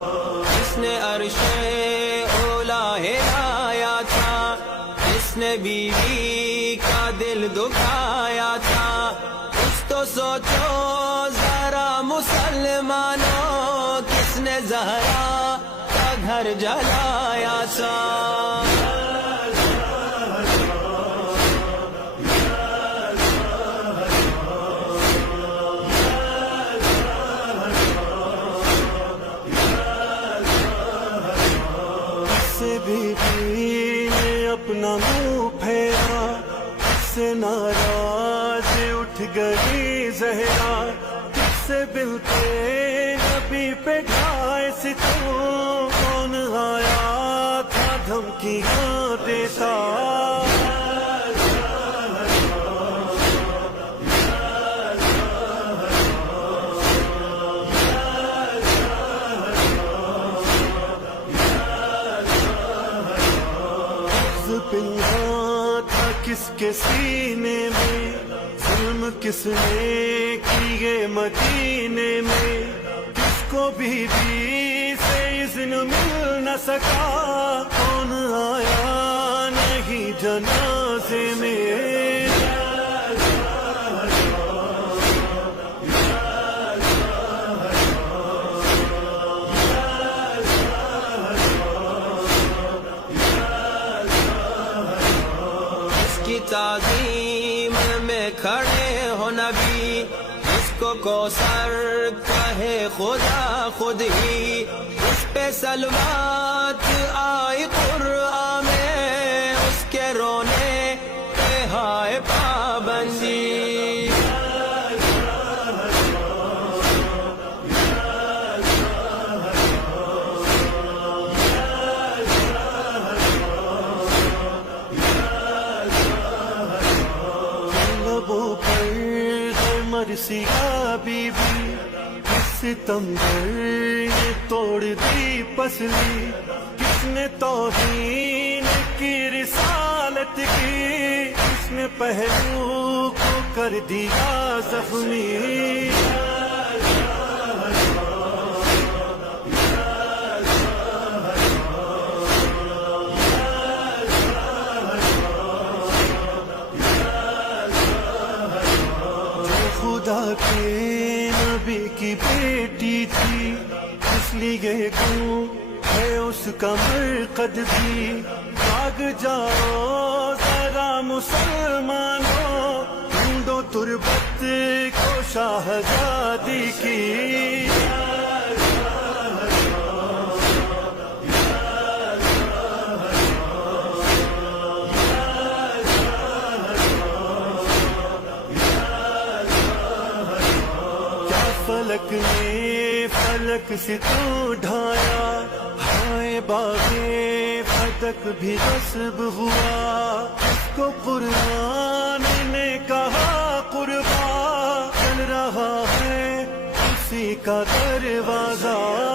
جس نے عرش اولا ہلایا تھا، جس نے بیوی کا دل دکھایا تھا، کچھ تو سوچو ذرا مسلمانوں، کس نے زہرا کا گھر جلایا تھا۔ بی نے اپنا منہ پھیرا، سے ناراض اٹھ گئی زہرا، کس سے ملتے نبی پہ ڈھائے ستم، کون آیا تھا دھمکیاں دیتا۔ پنہاں تھا کس کے سینے میں، ظلم کس نے کیے مدینے میں، کس کو بی بی سے اذن مل نہ سکا، کون آیا نہیں جنازے میں۔ کی تعظیم میں کھڑے ہو نبی، جس کو کوثر کہے خدا خود ہی، اس پہ صلوات آئی قرآن میں، اس کے رونے پہ ہائے پابندی۔ مرثیہ بی بی کس ستمگر نے توڑ دی پسلی، کس نے توہین کی رسالت کی، کس نے پہلو کو کر دیا زخمی۔ خدا کے نبی کی بیٹی تھی، اس لیے کیوں ہے اس کا مرقد بھی، جاگ جاؤ ذرا مسلمانوں، ڈھونڈو تربت کو شہزادی کی۔ فلک نے فلک سے تو ڈھایا، ہائے باغے فتق بھی غصب ہوا، اس کو قرآن نے کہا قربا، چل رہا ہے اسی کا دروازہ۔